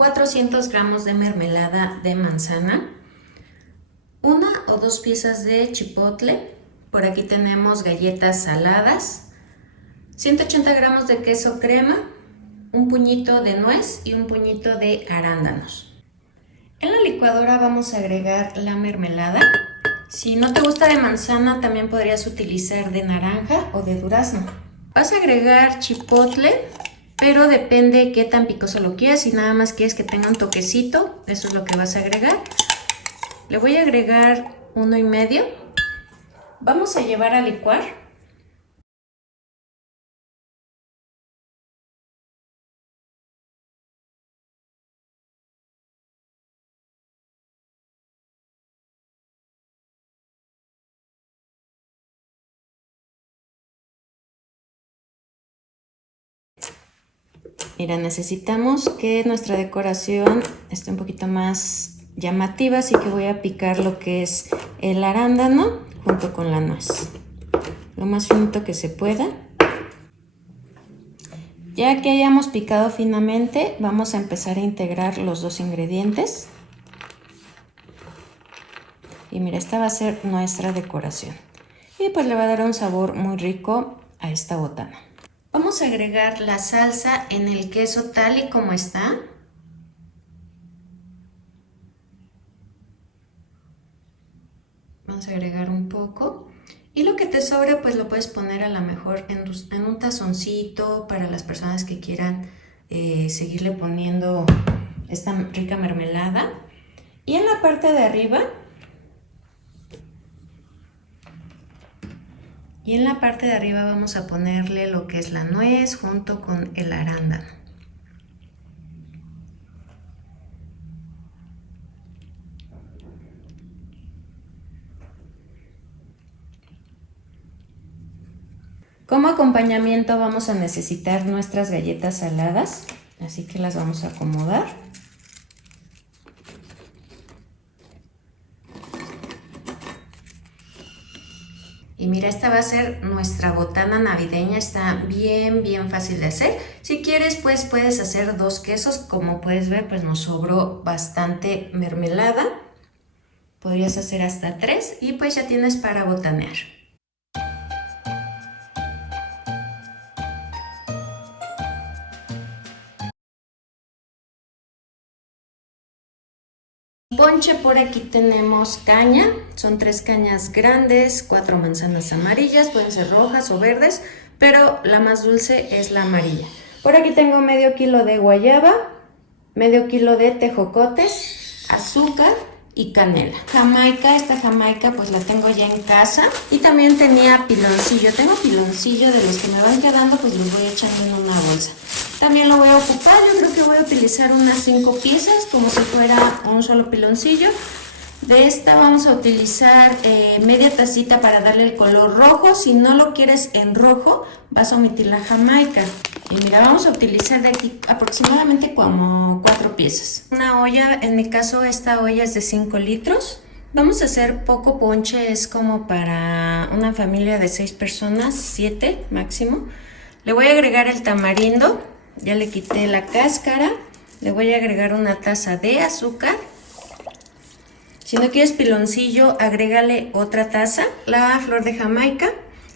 400 gramos de mermelada de manzana, 1 o 2 piezas de chipotle, por aquí tenemos galletas saladas, 180 gramos de queso crema, un puñito de nuez y un puñito de arándanos. En la licuadora vamos a agregar la mermelada. Si no te gusta de manzana, también podrías utilizar de naranja o de durazno. Vas a agregar chipotle, pero depende qué tan picoso lo quieras. Si nada más quieres que tenga un toquecito, eso es lo que vas a agregar. Le voy a agregar 1,5. Vamos a llevar a licuar. Mira, necesitamos que nuestra decoración esté un poquito más llamativa, así que voy a picar lo que es el arándano junto con la nuez, lo más finito que se pueda. Ya que hayamos picado finamente, vamos a empezar a integrar los dos ingredientes. Y mira, esta va a ser nuestra decoración. Y pues le va a dar un sabor muy rico a esta botana. Vamos a agregar la salsa en el queso tal y como está. Vamos a agregar un poco. Y lo que te sobre pues lo puedes poner a lo mejor en un tazoncito para las personas que quieran seguirle poniendo esta rica mermelada. Y en la parte de arriba vamos a ponerle lo que es la nuez junto con el arándano. Como acompañamiento vamos a necesitar nuestras galletas saladas, así que las vamos a acomodar. Y mira, esta va a ser nuestra botana navideña, está bien fácil de hacer. Si quieres, pues puedes hacer 2 quesos, como puedes ver, pues nos sobró bastante mermelada. Podrías hacer hasta 3 y pues ya tienes para botanear. Ponche, por aquí tenemos caña, son 3 cañas grandes, 4 manzanas amarillas, pueden ser rojas o verdes, pero la más dulce es la amarilla. Por aquí tengo medio kilo de guayaba, medio kilo de tejocotes, azúcar y canela. Jamaica, esta jamaica pues la tengo ya en casa y también tenía piloncillo. Tengo piloncillo de los que me van quedando, pues los voy echando en una bolsa. También lo voy a ocupar, yo creo que voy a utilizar unas 5 piezas, como si fuera un solo piloncillo. De esta vamos a utilizar media tacita para darle el color rojo. Si no lo quieres en rojo, vas a omitir la jamaica. Y mira, vamos a utilizar de aquí aproximadamente como 4 piezas. Una olla, en mi caso esta olla es de 5 litros. Vamos a hacer poco ponche, es como para una familia de 6 personas, 7 máximo. Le voy a agregar el tamarindo. Ya le quité la cáscara, le voy a agregar una taza de azúcar. Si no quieres piloncillo, agrégale otra taza. La flor de jamaica,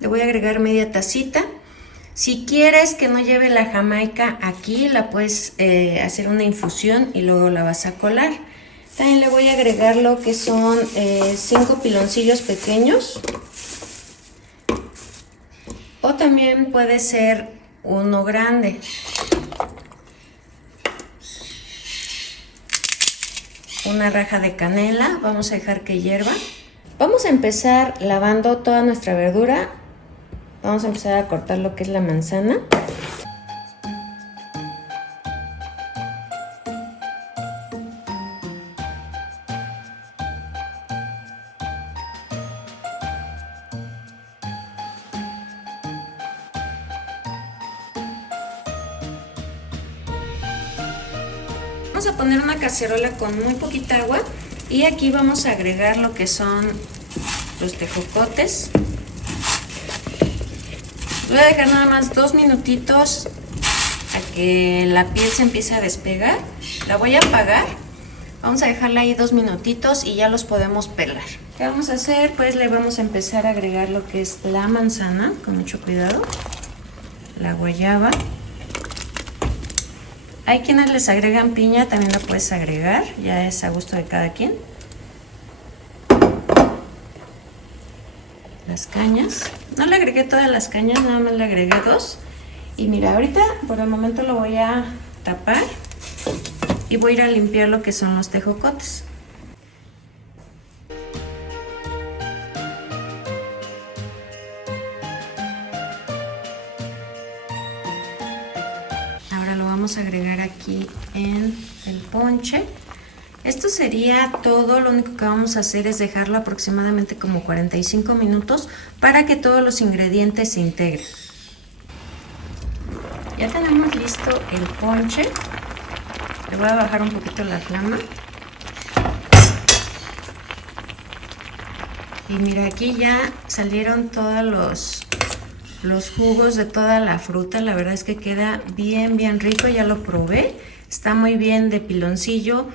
le voy a agregar media tacita. Si quieres que no lleve la jamaica aquí, la puedes hacer una infusión y luego la vas a colar. También le voy a agregar lo que son 5 piloncillos pequeños. O también puede ser uno grande. Una raja de canela, vamos a dejar que hierva. Vamos a empezar lavando toda nuestra verdura. Vamos a empezar a cortar lo que es la manzana. Vamos a poner una cacerola con muy poquita agua y aquí vamos a agregar lo que son los tejocotes. Voy a dejar nada más 2 minutitos aquí que la piel se empiece a despegar. La voy a apagar. Vamos a dejarla ahí 2 minutitos y ya los podemos pelar. ¿Qué vamos a hacer? Pues le vamos a empezar a agregar lo que es la manzana, con mucho cuidado. La guayaba. Hay quienes les agregan piña, también la puedes agregar, ya es a gusto de cada quien. Las cañas, no le agregué todas las cañas, nada más le agregué 2. Y mira, ahorita por el momento lo voy a tapar y voy a ir a limpiar lo que son los tejocotes. Ahora lo vamos a agregar aquí en el ponche. Esto sería todo, lo único que vamos a hacer es dejarlo aproximadamente como 45 minutos para que todos los ingredientes se integren. Ya tenemos listo el ponche. Le voy a bajar un poquito la flama. Y mira, aquí ya salieron todos los jugos de toda la fruta. La verdad es que queda bien rico, ya lo probé. Está muy bien de piloncillo.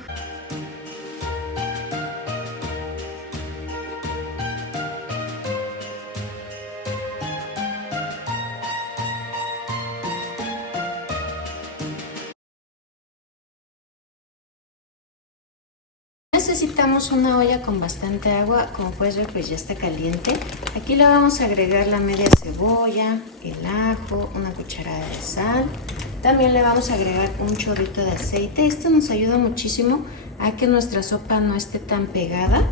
Necesitamos una olla con bastante agua, como puedes ver pues ya está caliente. Aquí le vamos a agregar la media cebolla, el ajo, una cucharada de sal. También le vamos a agregar un chorrito de aceite. Esto nos ayuda muchísimo a que nuestra sopa no esté tan pegada.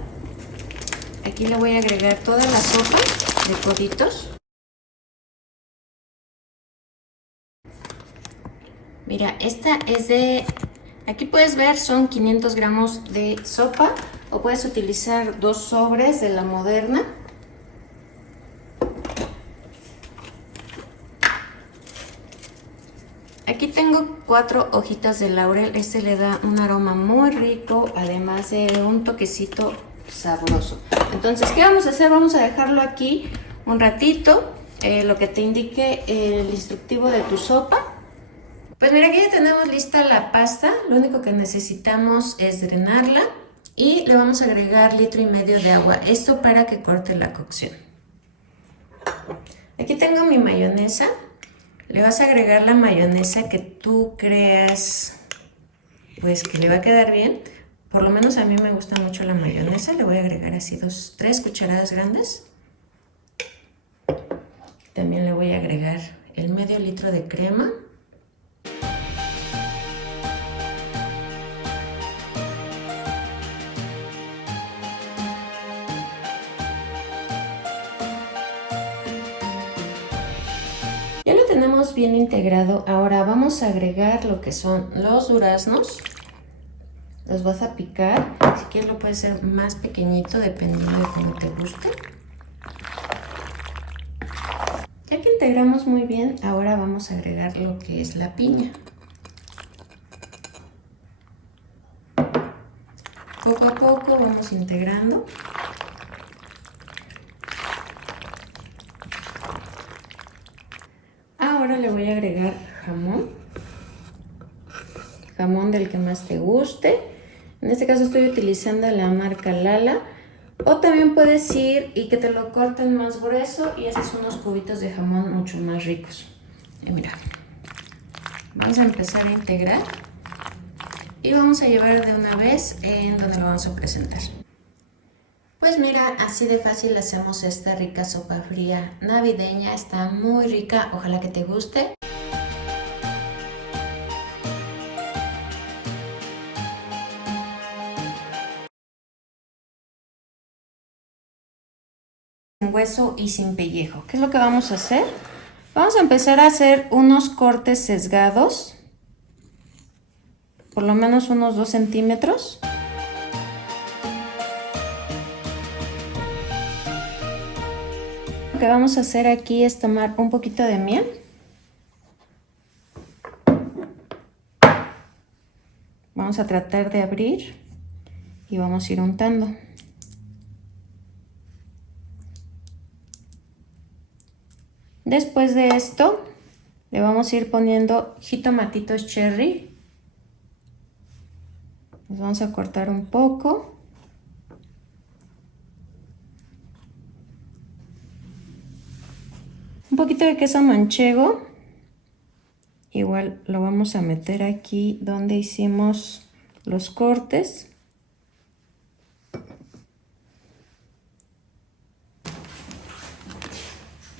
Aquí le voy a agregar toda la sopa de coditos. Mira, esta es de... Aquí puedes ver, son 500 gramos de sopa o puedes utilizar 2 sobres de la Moderna. Aquí tengo 4 hojitas de laurel. Este le da un aroma muy rico, además de un toquecito sabroso. Entonces, ¿qué vamos a hacer? Vamos a dejarlo aquí un ratito, lo que te indique el instructivo de tu sopa. Pues mira, aquí ya tenemos lista la pasta. Lo único que necesitamos es drenarla y le vamos a agregar 1,5 litros de agua. Esto para que corte la cocción. Aquí tengo mi mayonesa. Le vas a agregar la mayonesa que tú creas pues que le va a quedar bien. Por lo menos a mí me gusta mucho la mayonesa. Le voy a agregar así 3 cucharadas grandes. También le voy a agregar el medio litro de crema. Ya lo tenemos bien integrado. Ahora vamos a agregar lo que son los duraznos. Los vas a picar. Si quieres lo puedes hacer más pequeñito dependiendo de cómo te guste. Ya que integramos muy bien, ahora vamos a agregar lo que es la piña. Poco a poco vamos integrando. Ahora le voy a agregar jamón del que más te guste. En este caso estoy utilizando la marca Lala, o también puedes ir y que te lo corten más grueso y haces unos cubitos de jamón mucho más ricos. Y mira, vamos a empezar a integrar y vamos a llevar de una vez en donde lo vamos a presentar. Pues mira, así de fácil hacemos esta rica sopa fría navideña. Está muy rica, ojalá que te guste. Sin hueso y sin pellejo. ¿Qué es lo que vamos a hacer? Vamos a empezar a hacer unos cortes sesgados, por lo menos unos 2 centímetros. Lo que vamos a hacer aquí es tomar un poquito de miel. Vamos a tratar de abrir y vamos a ir untando. Después de esto, Le vamos a ir poniendo jitomatitos cherry. Los vamos a cortar un poco. Un poquito de queso manchego. Igual lo vamos a meter aquí donde hicimos los cortes.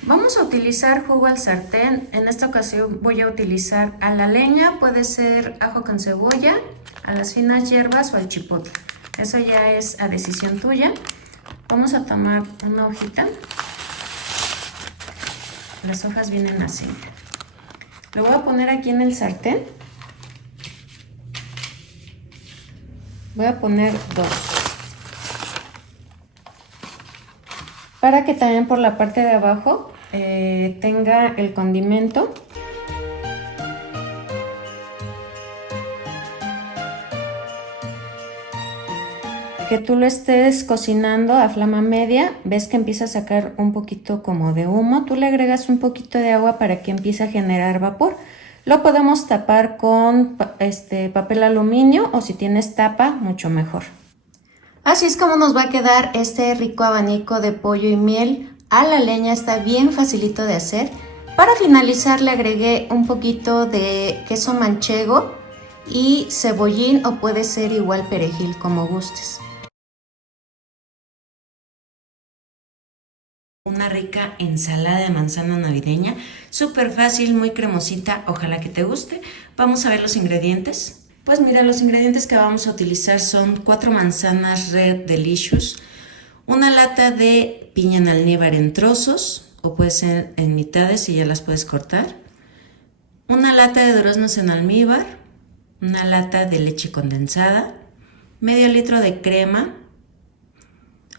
Vamos a utilizar jugo al sartén. En esta ocasión voy a utilizar a la leña, puede ser ajo con cebolla, a las finas hierbas o al chipotle. Eso ya es a decisión tuya. Vamos a tomar una hojita. Las hojas vienen así. Lo voy a poner aquí en el sartén. Voy a poner 2. Para que también por la parte de abajo tenga el condimento. Que tú lo estés cocinando a flama media, ves que empieza a sacar un poquito como de humo, tú le agregas un poquito de agua para que empiece a generar vapor. Lo podemos tapar con papel aluminio o si tienes tapa, mucho mejor. Así es como nos va a quedar este rico abanico de pollo y miel a la leña, está bien facilito de hacer. Para finalizar le agregué un poquito de queso manchego y cebollín o puede ser igual perejil como gustes. Una rica ensalada de manzana navideña, súper fácil, muy cremosita, ojalá que te guste. Vamos a ver los ingredientes. Pues mira, los ingredientes que vamos a utilizar son 4 manzanas Red Delicious, una lata de piña en almíbar en trozos, o puede ser en mitades y ya las puedes cortar, una lata de duraznos en almíbar, una lata de leche condensada, medio litro de crema,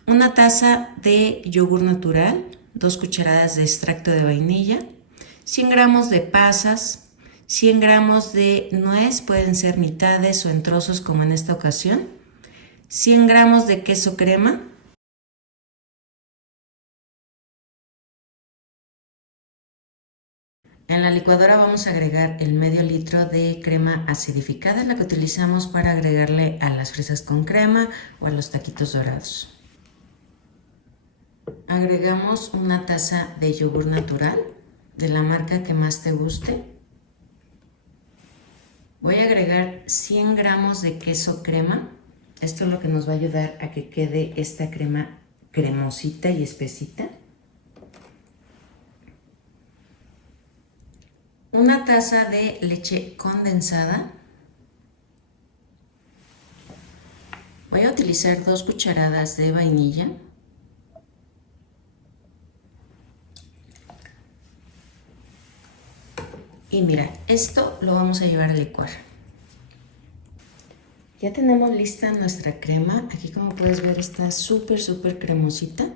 una taza de yogur natural, 2 cucharadas de extracto de vainilla, 100 gramos de pasas, 100 gramos de nuez, pueden ser mitades o en trozos como en esta ocasión, 100 gramos de queso crema, en la licuadora vamos a agregar el medio litro de crema acidificada, la que utilizamos para agregarle a las fresas con crema o a los taquitos dorados. Agregamos una taza de yogur natural, de la marca que más te guste. Voy a agregar 100 gramos de queso crema. Esto es lo que nos va a ayudar a que quede esta crema cremosita y espesita. Una taza de leche condensada. Voy a utilizar 2 cucharadas de vainilla. Y mira, esto lo vamos a llevar a licuar. Ya tenemos lista nuestra crema. Aquí como puedes ver está súper cremosita.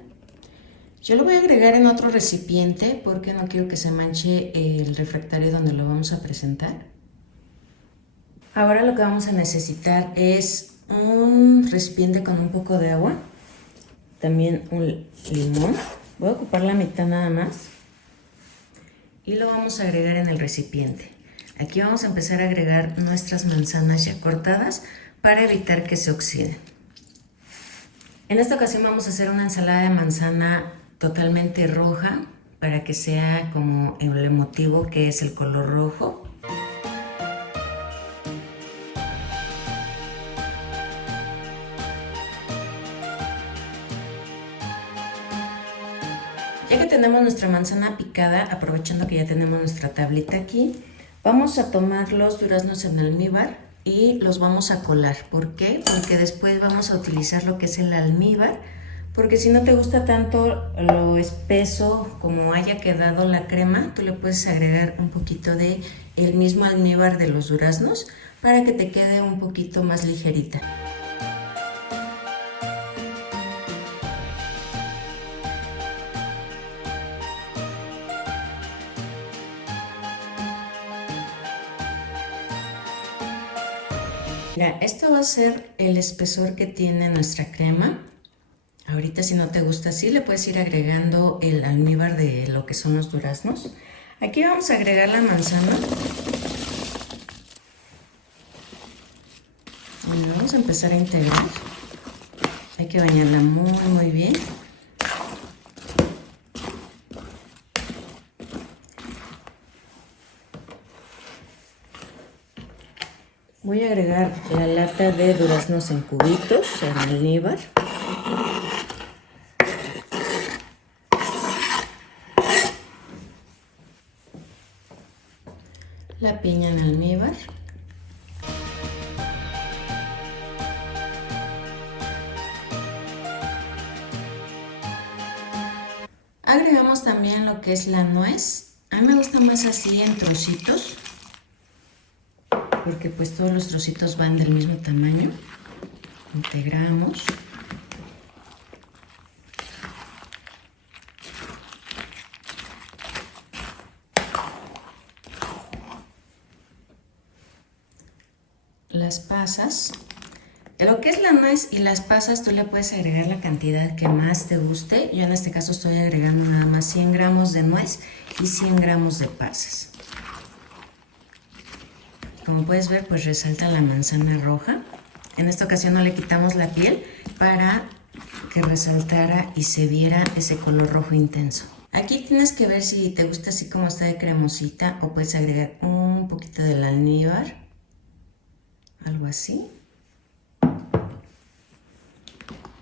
Yo lo voy a agregar en otro recipiente porque no quiero que se manche el refractario donde lo vamos a presentar. Ahora lo que vamos a necesitar es un recipiente con un poco de agua. También un limón. Voy a ocupar la mitad nada más. Y lo vamos a agregar en el recipiente. Aquí vamos a empezar a agregar nuestras manzanas ya cortadas para evitar que se oxiden. En esta ocasión vamos a hacer una ensalada de manzana totalmente roja para que sea como el emotivo que es el color rojo. Ya que tenemos nuestra manzana picada, aprovechando que ya tenemos nuestra tablita aquí, vamos a tomar los duraznos en almíbar y los vamos a colar. ¿Por qué? Porque después vamos a utilizar lo que es el almíbar, porque si no te gusta tanto lo espeso como haya quedado la crema, tú le puedes agregar un poquito de el mismo almíbar de los duraznos para que te quede un poquito más ligerita. Mira, esto va a ser el espesor que tiene nuestra crema. Ahorita si no te gusta así, le puedes ir agregando el almíbar de lo que son los duraznos. Aquí vamos a agregar la manzana. Y vamos a empezar a integrar. Hay que bañarla muy bien. Voy a agregar la lata de duraznos en cubitos en almíbar. La piña en almíbar. Agregamos también lo que es la nuez. A mí me gusta más así en trocitos, porque pues todos los trocitos van del mismo tamaño. Integramos. Las pasas. Lo que es la nuez y las pasas, tú le puedes agregar la cantidad que más te guste. Yo en este caso estoy agregando nada más 100 gramos de nuez y 100 gramos de pasas. Como puedes ver, pues resalta la manzana roja. En esta ocasión no le quitamos la piel para que resaltara y se viera ese color rojo intenso. Aquí tienes que ver si te gusta así como está de cremosita, o puedes agregar un poquito del almíbar, algo así.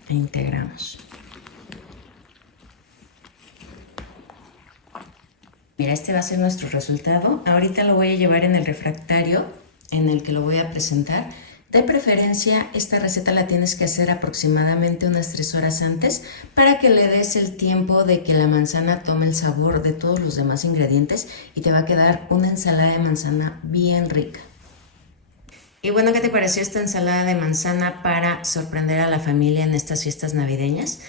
E integramos. Mira, este va a ser nuestro resultado. Ahorita lo voy a llevar en el refractario en el que lo voy a presentar. De preferencia, esta receta la tienes que hacer aproximadamente unas 3 horas antes para que le des el tiempo de que la manzana tome el sabor de todos los demás ingredientes y te va a quedar una ensalada de manzana bien rica. Y bueno, ¿qué te pareció esta ensalada de manzana para sorprender a la familia en estas fiestas navideñas?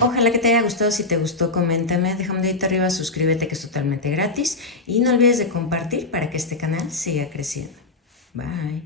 Ojalá que te haya gustado. Si te gustó, coméntame, déjame un dedito arriba, suscríbete que es totalmente gratis y no olvides de compartir para que este canal siga creciendo. Bye.